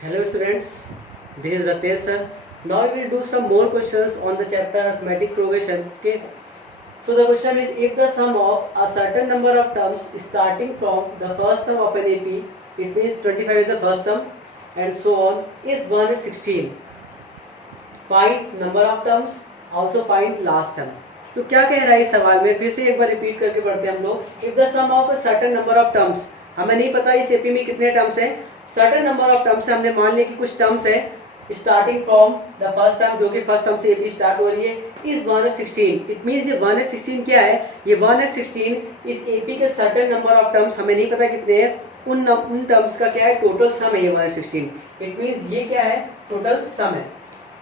Hello students, this is Ratesh sir. Now we will do some more questions on the chapter arithmetic progression. Okay. So the question is, if the sum of a certain number of terms starting from the first term of an AP, it means 25 is the first term and so on, is 116. Find number of terms, also find last term. तो क्या कह रहा है इस सवाल में, फिर से एक बार रिपीट करके पढ़ते हैं हम लोग. If the sum of a certain number of terms, हमें नहीं पता इस एपी में कितने टर्म्स हैं. सर्टेन नंबर ऑफ टर्म्स है, हमने मान लिया कि कुछ टर्म्स है starting from the first term, जो कि फर्स्ट टर्म से एपी स्टार्ट हो रही है, इज 116. इट मींस ये 116 क्या है, ये 116 इस एपी के सर्टेन नंबर ऑफ टर्म्स, हमें नहीं पता कितने हैं, उन टर्म्स का क्या है, टोटल सम है ये 116. इट मींस ये क्या है, टोटल सम है.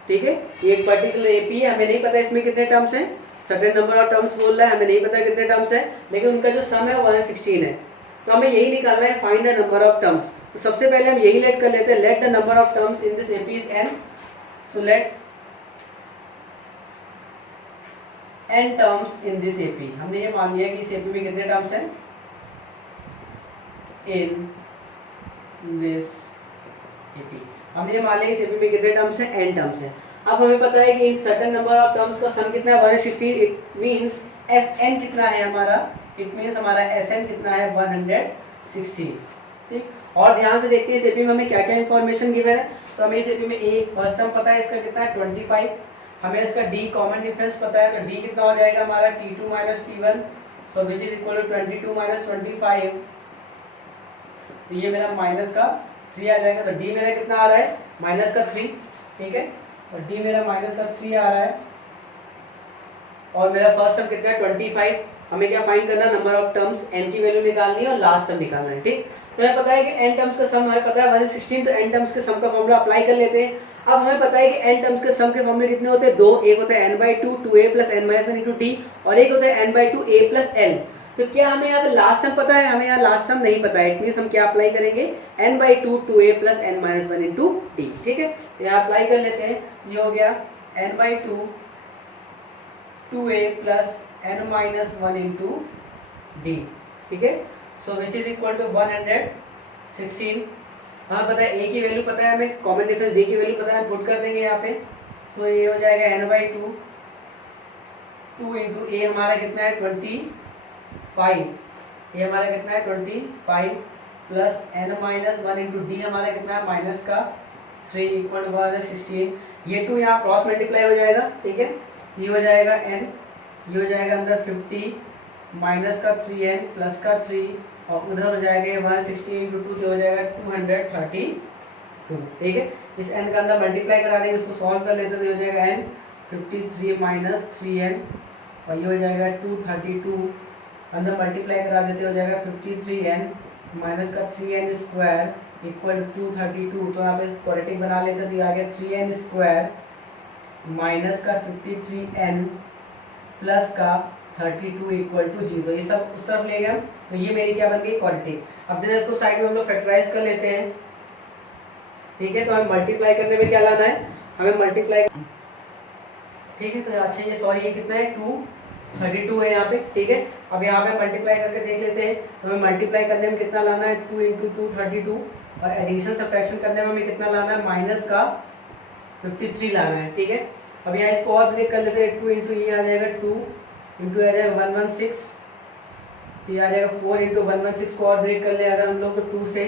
ठीक है, ये एक पर्टिकुलर एपी है, हमें नहीं पता इसमें कितने टर्म्स हैं, सर्टेन नंबर ऑफ टर्म्स बोल रहा है, हमें नहीं पता कितने टर्म्स हैं, लेकिन उनका जो सम है 116 है. तो हमें यही निकालना है, find the number of terms. तो सबसे पहले हम यही लेट कर लेते हैं, let the number of terms in this AP is n. So let n terms in this AP. हमने ये मान लिया कि इस एपी में कितने टर्म्स हैं इन दिस एपी. हमने ये मान लिया इस एपी में कितने टर्म्स हैं, n टर्म्स हैं. अब हमें पता है कि in certain number of terms का सम कितना है, 116. इट मींस Sn कितना है हमारा, इट मींस हमारा Sn कितना है, 116. ठीक, और ध्यान से देखते हैं इस एपी में हमें क्या क्या इंफॉर्मेशन गिवन है. तो हमें इस एपी में ए फर्स्ट टर्म पता है, इसका कितना है 25. हमें इसका डी कॉमन डिफरेंस पता है, तो डी कितना हो जाएगा हमारा t2 t1, so which is equal to 22 25. तो ये मेरा माइनस का 3 आ जाएगा. तो डी मेरा कितना आ रहा है, माइनस का 3. ठीक है, और डी मेरा माइनस का 3 आ रहा है, और मेरा फर्स्ट टर्म कितना है 25. हमें क्या फाइंड करना है, नंबर ऑफ टर्म्स, n की वैल्यू निकालनी है और लास्ट टर्म निकालना है. ठीक, तो हमें पता है कि n टर्म्स का सम हमें पता है 116. तो n टर्म्स के सम का फॉर्मूला अप्लाई कर लेते हैं. अब हमें पता है कि n टर्म्स के सम के फॉर्मूले कितने होते हैं, दो. एक होता है n/2 2a + n - 1 * d, और एक होता है n/2 a + l. तो क्या हमें यहाँ पे लास्ट टर्म पता है, हमें यहाँ लास्ट टर्म नहीं पता है. इट मींस हम क्या अप्लाई करेंगे, n/2 2a + n - 1 * d. ठीक है, यहाँ अप्लाई कर लेते हैं. ये हो गया n/2 2a + n - 1 * d. ठीक है, सो विच इज इक्वल टू 116. हमें पता है a की वैल्यू पता है, हमें कॉमन डिफरेंस d की वैल्यू पता है, हम पुट कर देंगे यहाँ पे. सो ये हो जाएगा n/2 2 * a हमारा कितना है 25. ये हमारा कितना है 25 प्लस n - 1 * d हमारा कितना है माइनस का 3 इक्वल टू 116. ये 2 यहाँ क्रॉस मल्टीप्लाई हो जाएगा. ठीक है, ये हो जाएगा n, ये हो जाएगा अंदर 50 माइनस का 3n प्लस का 3, और उधर हो जाएगा ये 116 × 2 से हो जाएगा 232. ठीक है, इस n का अंदर मल्टीप्लाई करा देंगे, उसको सॉल्व कर लेते तो हो जाएगा n 53 माइनस 3n, और ये हो जाएगा 232. अंदर मल्टीप्लाई करा देते हो जाएगा 53n माइनस का 3n स्क्वायर इक्वल 232. तो यहाँ पे क्वाड्रेटिक बना लेते तो ये आ गया 3n स्क्वायर माइनस का 53n प्लस का 32 इक्वल टू 0. ये सब उस तरफ ले गए, तो ये मेरी क्या बन गई, क्वाड्रेटिक. अब जरा इसको साइड में हम लोग फैक्टराइज कर लेते हैं. ठीक है, तो हमें मल्टीप्लाई करने में क्या लाना है, हमें मल्टीप्लाई. ठीक है, तो अच्छा ये सॉरी ये कितना है 232 है यहाँ पे. ठीक है, अब यहाँ पे मल्टीप्लाई करके देख लेते हैं. तो हमें मल्टीप्लाई करने में कितना लाना है, 2 × 2 32, और एडिशन सब्ट्रैक्शन करने में हमें कितना लाना है, माइनस का 53 लाना है. ठीक है, अब यहाँ इसको और ब्रेक कर लेते हैं. 2 × ये आ जाएगा 2 × आ जाएगा 116, तो ये आ जाएगा 4 × 116 को और ब्रेक कर ले अगर हम लोग तो 2 से,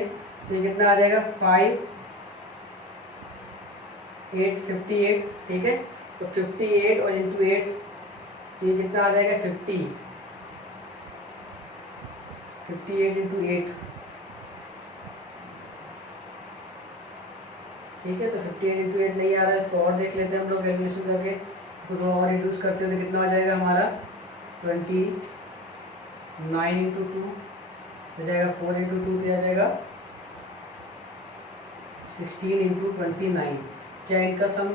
तो ये कितना आ जाएगा 5 8 58. ठीक है, तो 58 और इंटू 8, तो ये कितना आ जाएगा 50 58 × 8. ठीक है, तो 58 × 8 नहीं आ रहा है, इसको और देख लेते हैं हम लोग कैलकुलेशन करके. इसको थोड़ा और रिड्यूस करते हैं तो कितना हो जाएगा हमारा 29 × 2 हो जाएगा 4 × 2, तो आ जाएगा 16 × 29. क्या इनका सम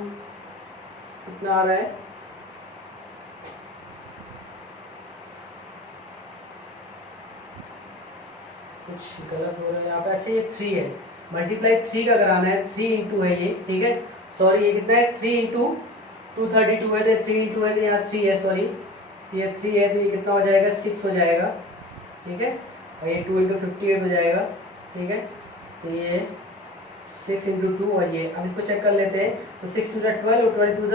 कितना आ रहा है, कुछ गलत हो रहा है यहाँ पे. अच्छा ये 3 है, मल्टीप्लाई 3 का कराना है, 3 × है ये. ठीक है, सॉरी ये कितना है 3 × 232 है, तो 3 × है, तो यहाँ 3 है, सॉरी ये 3 है, तो ये कितना हो जाएगा 6 हो जाएगा. ठीक है, और ये 2 × 58 हो जाएगा. ठीक है, तो ये 6 इंटू 2 और ये, अब इसको चेक कर लेते हैं। तो 6 टू द 12 और 12 टू द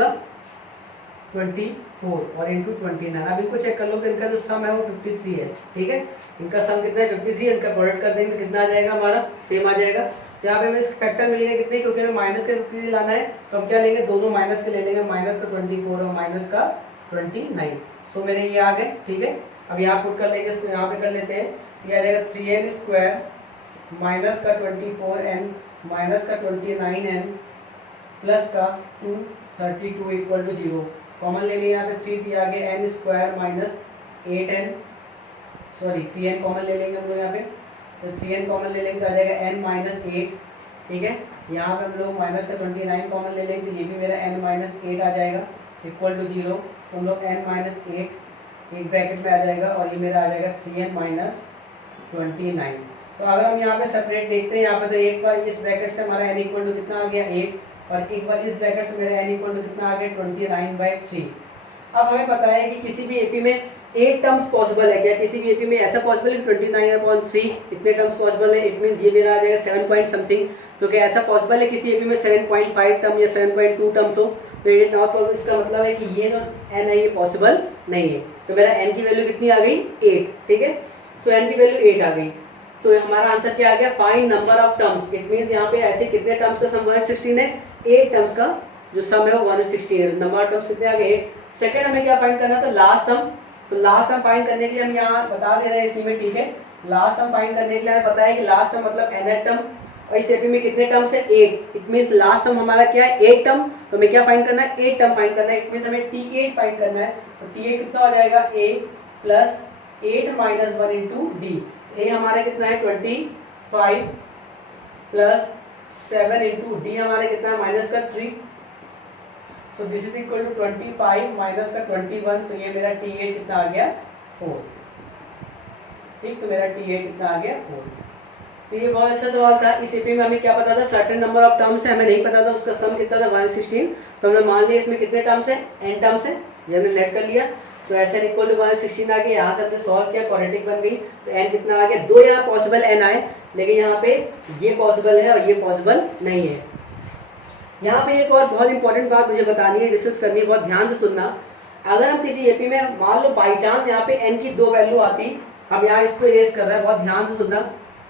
24 और इंटू 29। अब इनको चेक कर लो तो इनका जो सम है वो 53 है। ठीक है, इनका सम कितना है 53, इनका प्रोडक्ट कर देंगे तो कितना आ जाएगा हमारा, सेम आ जाएगा। तो यहाँ पे हमें फैक्टर मिल गए कितने, क्योंकि हमें माइनस का 53 लाना है तो हम क्या लेंगे, दोनों माइनस के ले लेंगे, माइनस का 24 और माइनस का 29। सो मेरे ये आ गए। ठीक है, अब यहाँ पुट कर लेंगे, इसको यहाँ पे कर लेते हैं। ये आ जाएगा 3n स्क्वायर माइनस का 24n माइनस का 29n प्लस का 232 इक्वल टू 0। कॉमन ले लिया, यहाँ पे 3 थी, आगे n square minus 8n, sorry 3n common ले लेंगे हम लोग यहाँ पे। तो 3n कॉमन ले लेंगे तो आ जाएगा n माइनस 8। ठीक है, यहाँ पे हम लोग माइनस का 29 कॉमन ले लेंगे तो ये भी मेरा n माइनस 8 आ जाएगा इक्वल टू 0। तो हम लोग n माइनस 8 एक ब्रैकेट में आ जाएगा और ये मेरा आ जाएगा 3n माइनस 29। तो अगर हम यहाँ पे सेपरेट देखते हैं, यहाँ पे तो एक बार इस ब्रैकेट से हमारा n इक्वल टू कितना आ गया 8 और एक बार इस ब्रैकेट से मेरा n इक्वल टू कितना आ गया 29/3। अब हमें पता है कि किसी भी एपी में 8 टर्म्स पॉसिबल है क्या, किसी भी एपी में ऐसा पॉसिबल है 29/3 इतने टर्म्स पॉसिबल है। इट मींस ये मेरा आ जाएगा 7 पॉइंट समथिंग। तो क्या ऐसा पॉसिबल है किसी एपी में 7.5 टर्म या 7.2 टर्म्स हो, तो इट इज नॉट पॉसिबल। इसका मतलब है कि ये जो n है ये पॉसिबल नहीं है। तो मेरा n की वैल्यू कितनी आ गई 8। ठीक है, सो n की वैल्यू 8 आ गई। तो हमारा आंसर क्या आ गया, find number of terms. It means यहाँ पे ऐसे कितने टर्म्स का सम 116 है, 8 टर्म्स का जो सम है वो 116 है। नंबर ऑफ टर्म्स कितने आ गए। सेकंड हमें क्या फाइंड करना था, लास्ट सम। तो लास्ट सम फाइंड करने के लिए हम यहाँ बता दे रहे हैं इसी में। ठीक है, लास्ट सम फाइंड करने के लिए हमें पता है कि लास्ट सम मतलब nth टर्म और इस एपी में कितने टर्म्स है 8। इट मींस लास्ट सम हमारा क्या है 8 टर्म। तो हमें क्या फाइंड करना है 8 टर्म फाइंड करना है। इट मींस हमें T8 फाइंड करना है। तो T8 कितना हो जाएगा a plus 8 minus 1 into D. A हमारा कितना है 25 प्लस 7 इंटू डी हमारा कितना है माइनस का 3। So this is equal to 25 minus का 21। तो ये मेरा T8 कितना आ गया 4। ठीक, तो मेरा T8 कितना आ गया 4। तो ये बहुत अच्छा सवाल था। इस एपी में हमें क्या पता था, सर्टेन नंबर ऑफ टर्म्स है, हमें नहीं पता था उसका सम कितना था 116। तो हमने मान लिया इसमें कितने टर्म्स है n टर्म्स है, ये हमने लेट कर लिया। तो ऐसे इक्वल टू 116 आ गया। यहाँ से हमने सॉल्व किया, क्वाड्रेटिक बन गई। तो n कितना आ गया, दो यहाँ पॉसिबल n आए, लेकिन यहाँ पे ये पॉसिबल है और ये पॉसिबल नहीं है। यहाँ पे एक और बहुत इंपॉर्टेंट बात मुझे बतानी है, डिस्कस करनी है, बहुत ध्यान से सुनना। अगर हम किसी एपी में मान लो बाई चांस यहाँ पे n की 2 वैल्यू आती, अब यहाँ इसको इरेज कर रहा है, बहुत ध्यान से सुनना।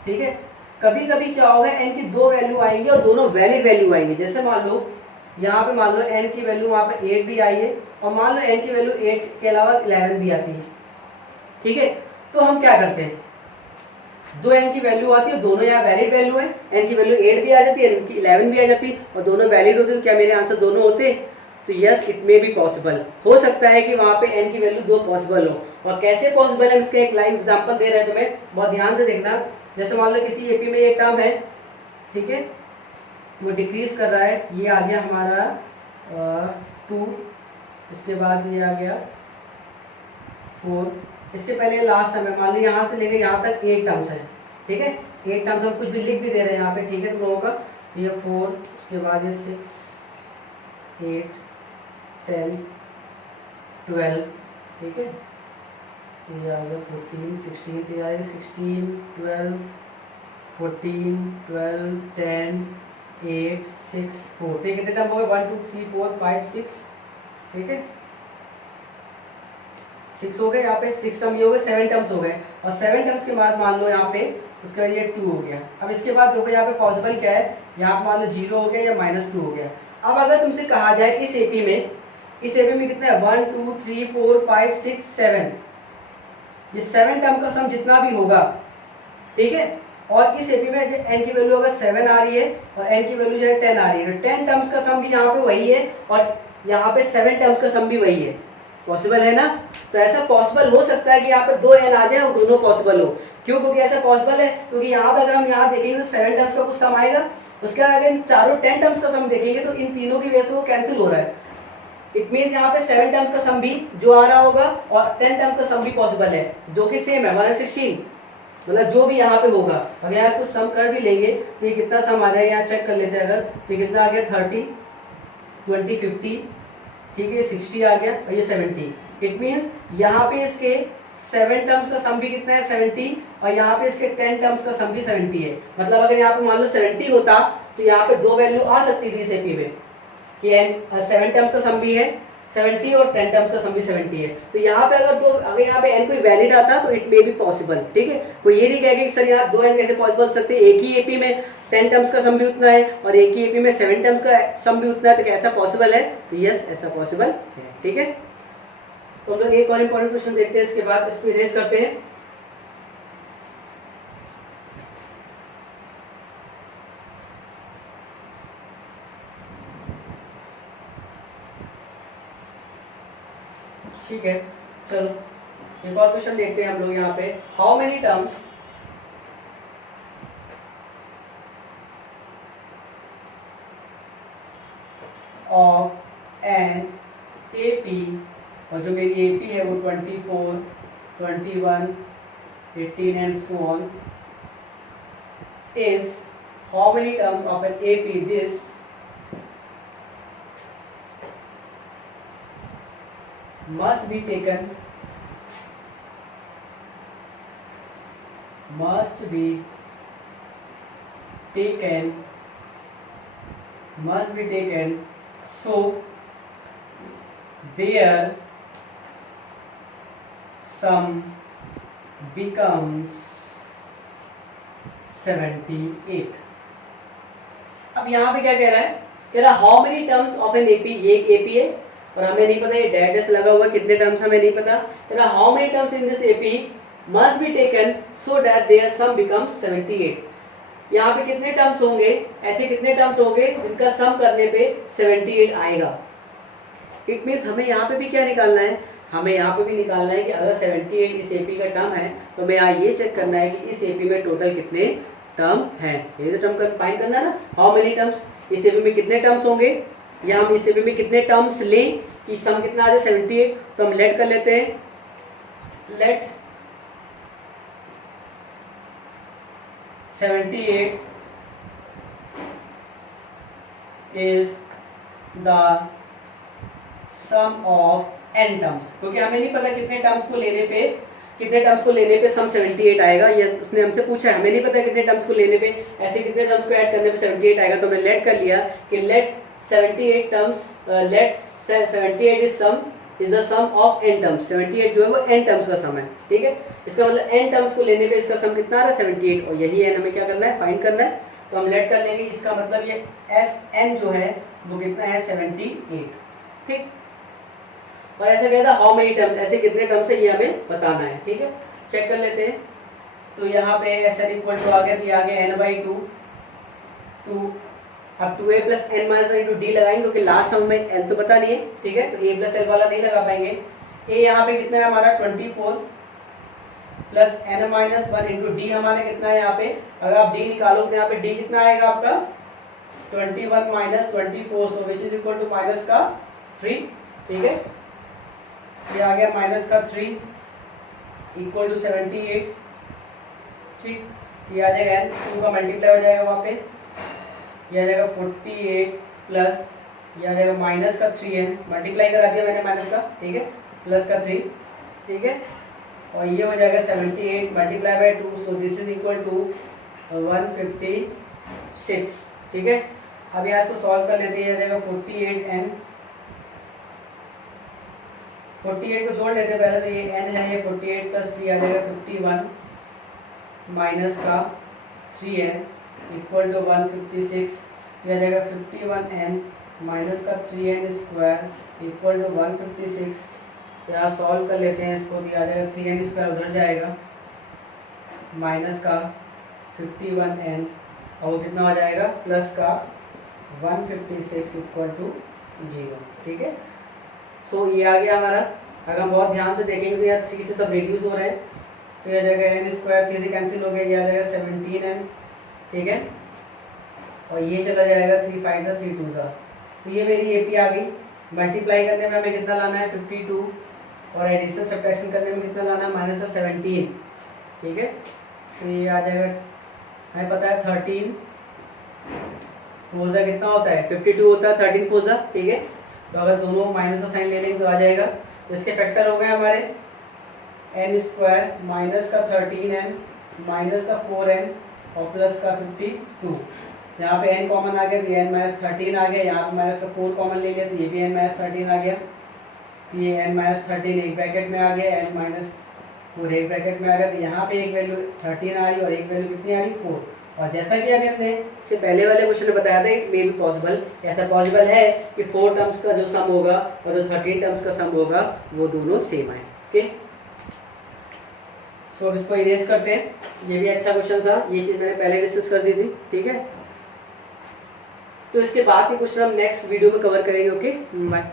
ठीक है, कभी कभी क्या होगा n की 2 वैल्यू आएंगी और दोनों वैलिड वैल्यू आएंगी। जैसे मान लो यहाँ पे मान लो n की वैल्यू वहाँ पे 8 भी आई है और मान लो n की वैल्यू 8 के अलावा 11 भी आती है। ठीक है, तो हम क्या करते हैं, दो n की वैल्यू आती है, दोनों यहाँ वैलिड वैल्यू है, n की वैल्यू 8 भी आ जाती है, n की 11 भी आ जाती है और दोनों वैलिड होते, तो क्या मेरे आंसर दोनों होते। तो yes, it may be possible, हो सकता है कि वहाँ पे n की वैल्यू 2 पॉसिबल हो। और कैसे पॉसिबल है, इसका एक लाइव एग्जांपल दे रहे हैं तुम्हें, बहुत ध्यान से देखना। जैसे मान लो किसी एपी में ये टर्म है, ठीक है, वो डिक्रीज कर रहा है, ये आ गया हमारा 2, इसके बाद ये आ गया 4, इसके पहले लास्ट टर्म है, मान लो यहाँ से लेके यहाँ तक 8 टर्म्स है। ठीक है, 8 टर्म्स हम कुछ भी लिख भी दे रहे हैं यहाँ पे। ठीक है, तो होगा ये 4, उसके बाद ये 6, 8, 10, 12। ठीक है, तो ये आ गया 14, 16, तो ये आ गया 16, 12, 14, 12, 10, 8, 6, 4। तो कितने टर्म हो गए, 1 2 3 4 5 6। ठीक है, 6 हो गए यहाँ पे, 6 टर्म ये हो गए, 7 टर्म्स हो गए। और 7 टर्म्स के बाद मान लो यहाँ पे उसके बाद ये 2 हो गया। अब इसके बाद देखो यहाँ पे पॉसिबल क्या है, यहाँ पे मान लो 0 हो गया या -2 हो गया। अब अगर तुमसे कहा जाए इस एपी में कितना है 1 2 3 4 5 6 7, ये 7 टर्म का सम जितना भी होगा, ठीक है, और इस एपी में n की वैल्यू अगर 7 आ रही है और n की वैल्यू जो है 10 आ रही है, तो 10 टर्म्स का सम भी यहाँ पे वही है और यहाँ पे 7 टर्म्स का सम भी वही है। पॉसिबल है ना। तो ऐसा पॉसिबल हो सकता है कि यहाँ पे 2n आ जाए और दोनों पॉसिबल हो। क्यों, क्योंकि ऐसा पॉसिबल है क्योंकि यहाँ पे अगर हम यहाँ देखेंगे तो 7 टर्म्स का कुछ सम आएगा, उसके बाद अगर इन चारों 10 टर्म्स का सम देखेंगे तो इन तीनों की वजह से वो कैंसिल हो रहा है। इट मीन्स यहाँ पे 7 टर्म्स का सम भी जो आ रहा होगा और 10 टर्म का सम भी पॉसिबल है, जो कि सेम है 116, मतलब जो भी यहाँ पे होगा। अगर यहाँ इसको सम कर भी लेंगे तो ये कितना सम आ जाएगा, यहाँ चेक कर लेते हैं। अगर तो कितना आ गया 30, 20, 50, ठीक है, 60 आ गया और ये 70। इट मीन्स यहाँ पे इसके 7 टर्म्स का सम भी कितना है 70 और यहाँ पे इसके 10 टर्म्स का सम भी 70 है। मतलब अगर यहाँ पे मान लो 70 होता तो यहाँ पे दो वैल्यू आ सकती थी इस एपी में कि n 7 टर्म्स का सम भी है 70 और 10 टर्म्स का सम भी 70 है। तो यहाँ पे अगर यहाँ पे n कोई वैलिड आता तो इट मे बी पॉसिबल, ठीक है। कोई ये नहीं कहेगा कि सर यहाँ दो n कैसे पॉसिबल हो सकते हैं, एक ही एपी में 10 टर्म्स का सम भी उतना है और एक ही एपी में 7 टर्म्स का सम भी उतना है, तो क्या ऐसा पॉसिबल है? तो यस, ऐसा पॉसिबल है, ठीक है। तो हम लोग एक और इंपॉर्टेंट क्वेश्चन देखते हैं, इसके बाद इसको इरेज करते हैं। ठीक है, चलो एक और क्वेश्चन देखते हैं हम लोग यहाँ पे। How many terms of an AP, और जो मेरी एपी है वो 24, 21, 18 and so on, is how many terms of an AP this must be taken so their sum becomes 78। अब यहाँ पे क्या कह रहा है? कह रहा how many terms of an AP, ये एक एपी है और हमें नहीं पता ये डैश लगा हुआ कितने टर्म्स हमें नहीं पता। कह रहा how many terms in this AP must be taken so that their sum becomes 78। यहाँ पे कितने टर्म्स होंगे, ऐसे कितने टर्म्स होंगे जिनका सम करने पे 78 आएगा। इट मीन्स हमें यहाँ पे भी क्या निकालना है? हमें यहाँ पे भी निकालना है कि अगर 78 इस एपी का टर्म है तो हमें यहाँ ये चेक करना है कि इस एपी में टोटल कितने टर्म हैं। ये तो टर्म फाइंड करना है ना, हाउ मेनी टर्म्स, इस एपी में कितने टर्म्स होंगे, या हम इस एपी में कितने टर्म्स लें कि सम कितना आ जाए 78। तो हम लेट कर लेते हैं, let 78 is the sum of n terms, क्योंकि हमें नहीं पता कितने टर्म्स को लेने पे सम 78 आएगा। ये उसने हमसे पूछा है, हमें नहीं पता कितने टर्म्स को लेने पे, ऐसे कितने टर्म्स को ऐड करने पे 78 आएगा। तो हमने लेट कर लिया कि let 78 terms, let 78 is the sum of n terms. 78 जो है वो n टर्म्स का सम है, ठीक है। इसका मतलब n टर्म्स को लेने पे इसका सम कितना आ रहा है? 78, और यही n हमें क्या करना है? फाइंड करना है। तो हम लेट कर लेंगे, इसका मतलब ये Sn जो है वो कितना है? 78, ठीक। और ऐसा कहता है हाउ मेनी टर्म्स, ऐसे कितने टर्म्स है ये हमें बताना है, ठीक है। चेक कर लेते हैं। तो यहाँ पे Sn इक्वल टू आ गया, तो ये आ गया n/2 2, अब 2a plus n minus 1 into D लगाएंगे क्योंकि लास्ट टर्म में n तो पता नहीं है, ठीक है। तो a प्लस l वाला नहीं लगा पाएंगे। a यहाँ पे कितना है हमारा? 24 plus n minus 1 into D हमारा कितना है यहाँ पे? अगर आप d निकालो तो यहाँ पे d कितना आएगा आपका? 21 minus 24, so which is equal to minus का 3, ठीक है। ये आ गया माइनस का 3 इक्वल टू 78, ठीक। ये आ जाएगा n, 2 का मल्टीप्लाई हो जाएगा वहाँ पे, ये आ जाएगा 48 प्लस ये आ जाएगा माइनस का 3n, मल्टीप्लाई करा दिया मैंने माइनस का, ठीक है, प्लस का 3, ठीक है। और ये हो जाएगा 78 multiply by 2, so this is equal to 156, ठीक है। अब यहाँ से सॉल्व कर लेते हैं, आ जाएगा 48n, 48 को जोड़ लेते हैं पहले। तो ये n है, ये 48 प्लस 3 आ जाएगा 51 माइनस का 3n इक्वल टू 156, यह आ जाएगा 51n माइनस का 3n स्क्वायर इक्वल टू 156। यहाँ सॉल्व कर लेते हैं इसको, दिया जाएगा 3n स्क्वायर उधर जाएगा माइनस का 51n और वो कितना हो जाएगा? प्लस का 156 इक्वल टू 0, ठीक है। सो ये आ गया हमारा। अगर हम बहुत ध्यान से देखेंगे तो यहाँ 3 से सब रिड्यूस हो रहे हैं, तो यह जाएगा n स्क्वायर 3 से कैंसिल हो गया, यह आ जाएगा 17n, ठीक है। और ये चला जाएगा 3 5 सा 3 2 सा। तो ये मेरी एपी आ गई। मल्टीप्लाई करने में हमें कितना लाना है? 52, और एडिशन सब्ट्रैक्शन करने में कितना लाना है? माइनस का 17, ठीक है। तो ये आ जाएगा, हमें पता है 13 4 सा कितना होता है? 52 होता है, 13 4 सा, ठीक है। तो अगर दोनों माइनस का साइन ले लेंगे तो आ जाएगा। तो इसके फैक्टर हो गए हमारे n स्क्वायर माइनस का 13n माइनस का 4n और प्लस का 52, यहाँ पे n कॉमन आ गया तो ये n माइनस 13 आ गया, यहाँ पे माइनस का 4 कॉमन ले लिया तो ये भी n माइनस 13 आ गया, तो ये n माइनस 13 एक ब्रैकेट में आ गया, n माइनस 4 एक ब्रैकेट में आ गया, तो यहाँ पे एक वैल्यू 13 आ रही और एक वैल्यू कितनी आ रही 4। और जैसा कि अभी हमने इससे पहले वाले क्वेश्चन में बताया था मे बी पॉसिबल, ऐसा पॉसिबल है कि 4 टर्म्स का जो सम होगा और जो 13 टर्म्स का सम होगा वो दोनों सेम आए। ओके, सो इसको इरेज करते हैं, ये भी अच्छा क्वेश्चन था, ये चीज़ मैंने पहले डिस्कस कर दी थी। ठीक है, तो इसके बाद के क्वेश्चन हम नेक्स्ट वीडियो में कवर करेंगे। Okay, bye.